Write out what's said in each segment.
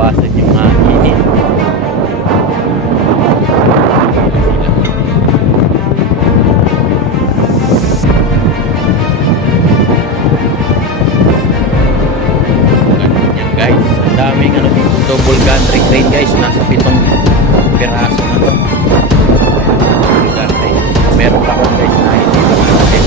mabawasan yung init. Ganun yan guys, ang daming ano dito, double gantry crane guys, nasa 7 piraso na to. Double gantry, meron pa akong guys na hindi pa natin.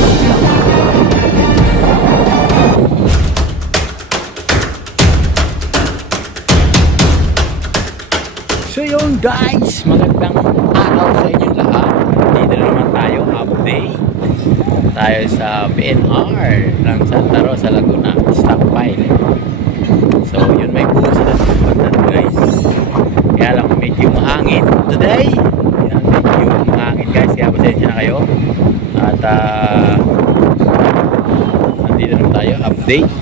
So yun guys, magandang araw sa inyong lahat. Dito na naman tayo, update tayo sa PNR ng Santa Rosa, Laguna, stockpile. So yun, may buhos na sa guys. Kaya lang medyo mahangin today. Yan, medyo mahangin guys, kaya pasensya na kayo. At nandito naman tayo, update.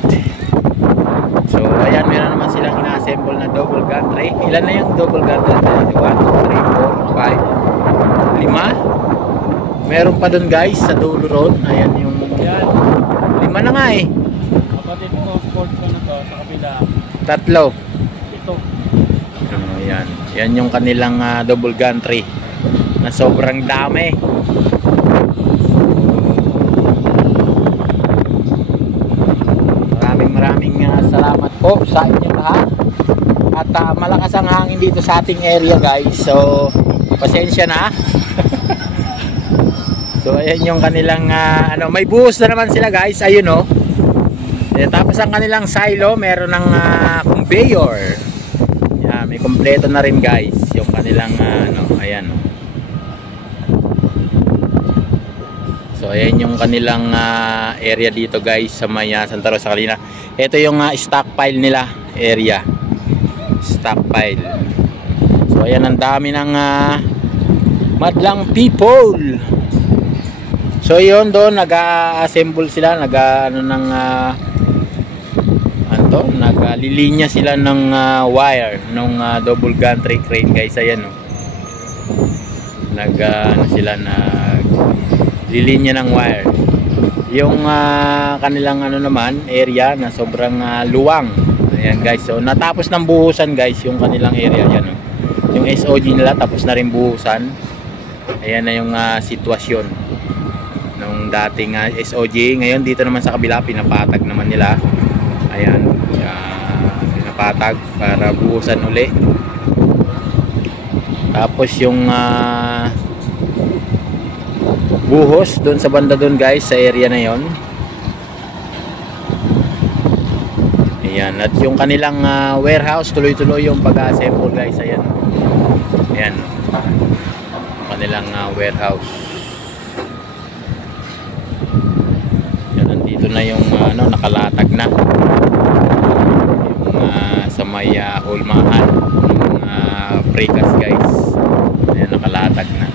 So ayan, meron naman silang ina-assemble na double gantry. Ilan na yung double gantry? 1, 2, 3, 4, 5, 5. Meron pa dun guys sa dulo ron. Ayan yung 5 na nga eh. Kapatid ko, sports ko na to sa kabila. 3. Ito. Ayan. Yan yung kanilang double gantry na sobrang dami. Maraming salamat po sa inyong lahat. At malakas ang hangin dito sa ating area guys. So pasensya na. So ayan yung kanilang may buhos na naman sila guys. Ayun oh. Tapos ang kanilang silo, meron ng conveyor. Yan, may kompleto na rin guys yung kanilang ayan. So ayan yung kanilang area dito guys sa may Santa Rosa, Laguna. Ito yung stockpile nila area. Stockpile. So ayan, ang dami ng madlang people. So yun, doon nag-assemble sila, naglilinya sila ng wire ng double gantry crane guys. Ayan oh. Lilinya ng wire. Yung kanilang naman area na sobrang luwang. Ayan guys. So natapos ng buhusan guys yung kanilang area yan oh. Yung SOG nila tapos na rin buhusan. Ayan na yung sitwasyon nung dating SOG. Ngayon dito naman sa kabila pinapatag naman nila. Ayan, pinapatag para buhusan uli. Tapos yung buhos doon sa banda doon guys sa area na yon. Ayan, at yung kanilang warehouse tuloy-tuloy yung pag-assemble guys. Ayan. Ayan. Kanilang warehouse. Yan, nandito na yung nakalatag na. Yung sa may hulmahan ng precast guys. Ayan, nakalatag na.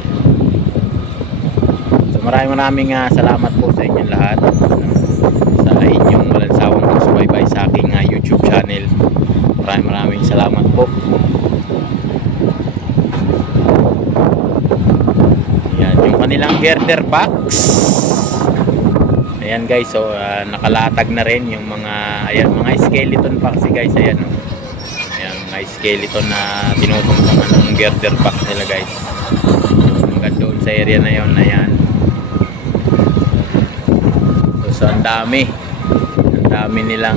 Maraming salamat po sa inyong lahat sa inyong walang sawang subaybay sa aking YouTube channel. Maraming salamat po. Ayan, yung kanilang girder box. Ayan guys, so nakalatag na rin yung mga skeleton box guys. Ayan, ayan mga skeleton na tinutungtungan ng girder box nila guys. Hanggang doon sa area na yon. Ayan. So ang dami nilang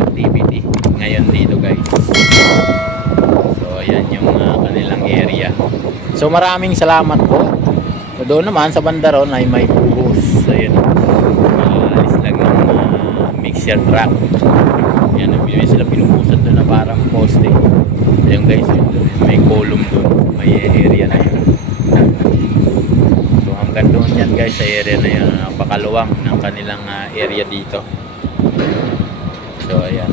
activity ngayon dito guys. So ayan yung kanilang area. So maraming salamat po. So doon naman sa banda ron ay may buhos. So ayan, alis lang ng mixer truck. Ayan, may sila pinupusan doon na parang poste. Ayan guys, may column doon, may area na yun. Hanggang doon yan guys sa area na yun, napakaluwang ng kanilang area dito. So ayan.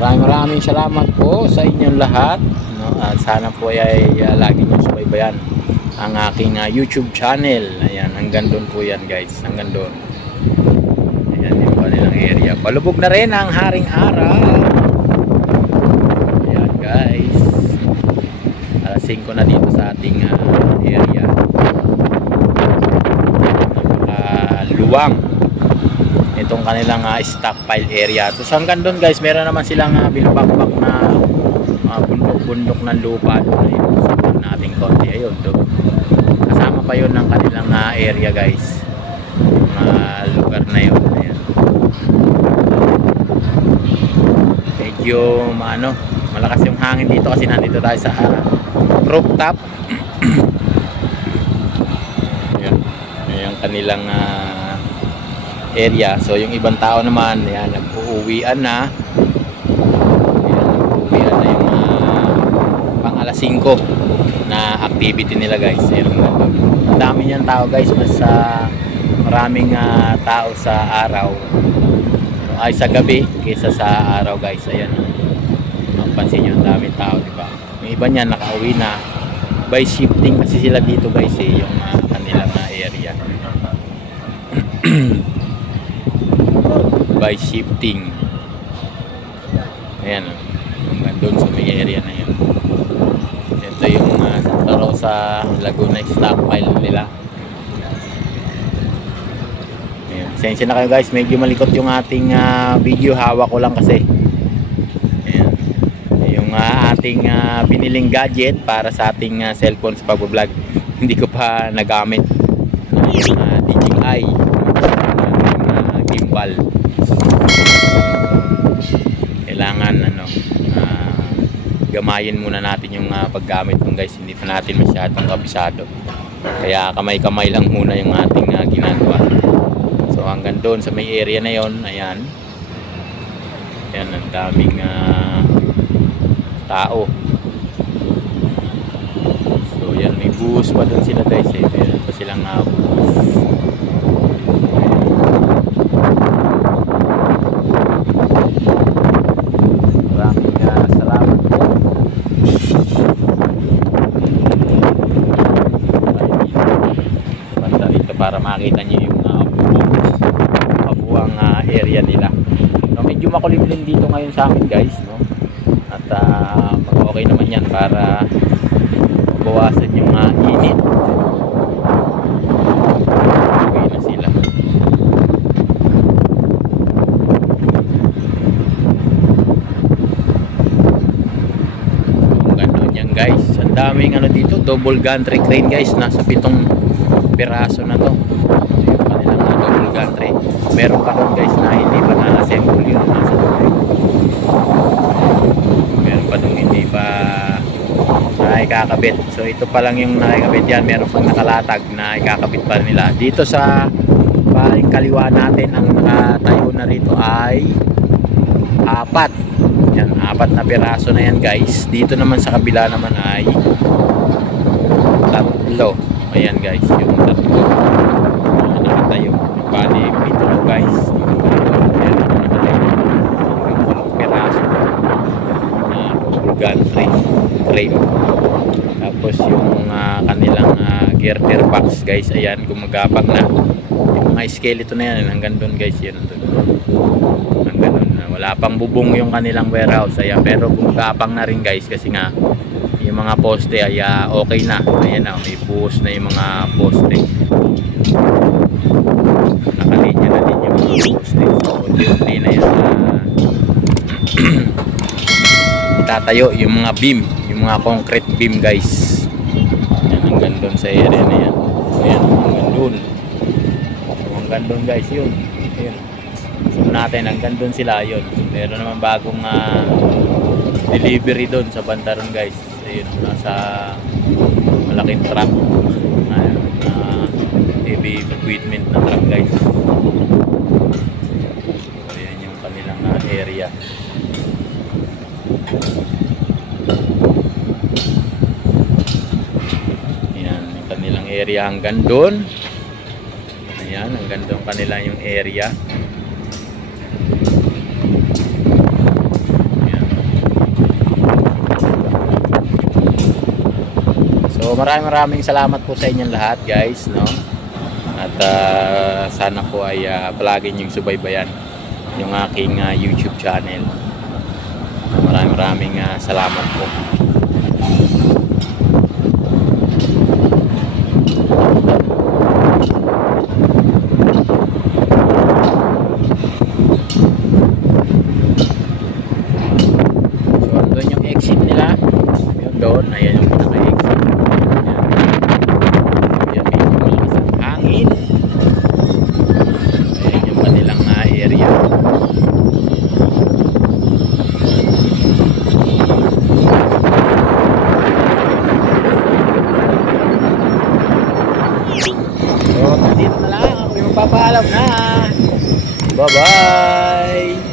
Maraming salamat po sa inyong lahat, no? At sana po ay lagi nyo subaybayan ang aking YouTube channel. Ayan, hanggang doon po yan guys, hanggang doon. Ayan yung kanilang area. Palubog na rin ang haring araw. Ayan guys, 5 na dito sa ating area. luwang itong kanilang stockpile area. So hanggang doon guys, meron naman silang binabakbak na bundok-bundok ng lupa doon. Ayun, sabihin natin konti. Ayun, doon. Kasama pa yun ng kanilang area guys. Lugar na yun. Ayan. Medyo malakas yung hangin dito kasi nandito tayo sa rooftop. Ayan. Ayan kanilang area. So yung ibang tao naman, ayan, nag-uuwian na. Ayan, nag-uuwian na yung pang alas 5 na activity nila guys. Ayan, ang dami niyang tao guys, mas maraming tao sa araw ay sa gabi kaysa sa araw guys. Ayan, mapansin nyo, ang daming tao, diba? Yung iba niyan nakauwi na by shifting kasi sila dito guys, yung kanilang area. By shifting. Ayan, doon sa may area na yun. Ito yung Santa Rosa Laguna stockpile nila. Ayan, sensya na kayo guys, medyo malikot yung ating video, hawak ko lang kasi. Ayan, yung ating biniling gadget para sa ating cellphone sa pag-vlog, hindi ko pa nagamit. Yung DJI gimbal. Kailangan gamayin muna natin yung paggamit ng guys, hindi pa natin masyadong kabisado, kaya kamay-kamay lang muna yung ating ginagawa. So hanggang doon sa may area na yon, ayan, ayan, ang daming tao. So yan, may bus pa doon sila guys, meron pa silang bus. Para makita nyo yung kabuang area nila. So, medyo makulimlim dito ngayon sa amin guys, no? At okay naman yan para bawasan yung init. Okay na sila. So, ganun yan guys. Ang daming dito, double gantry crane guys. Nasa 7 piraso na to yung kanilang double gantry. Meron pa doon guys na hindi pa na-assemble yung nasa doon. Meron pa doon hindi pa ikakabit. So ito pa lang yung nakikabit yan. Meron pang nakalatag na ikakabit pa nila. Dito sa paling kaliwa natin, ang nakatayo na rito ay 4. Yan, 4 na piraso na yan guys. Dito naman sa kabila naman ay 3. Ayan guys, yung 3 nakatayo. Bali, ito guys, meron na nakatayo yung 8 piraso na double gantry frame. Tapos yung kanilang girder box guys, ayan, gumagapang na. Yung mga skeleton na yan, hanggang doon guys, yan hanggang doon. Wala pang bubong yung kanilang warehouse, ayan, pero gumagapang na rin guys kasi nga yung mga poste ay okay na. Ayan na, may buhos na yung mga poste. Nakalinya na din yung mga poste. So, unti-unti na yan itatayo yung mga beam, yung mga concrete beam guys. Yan, hanggang doon sa area na yan. Ayan, hanggang doon. So, hanggang doon guys, yun. Ayan. So natin, hanggang doon sila, yun. Meron naman bagong delivery doon sa Bantaron guys. Ayun, nasa malaking truck, heavy equipment na truck guys. So yan yung kanilang area. Yan yung kanilang area hanggang doon. Ayan, hanggang doon kanila yung area. So maraming salamat po sa inyong lahat guys, no? At sana po ay palagi niyong subaybayan yung aking YouTube channel. Maraming salamat po. Paalam na. Bye-bye.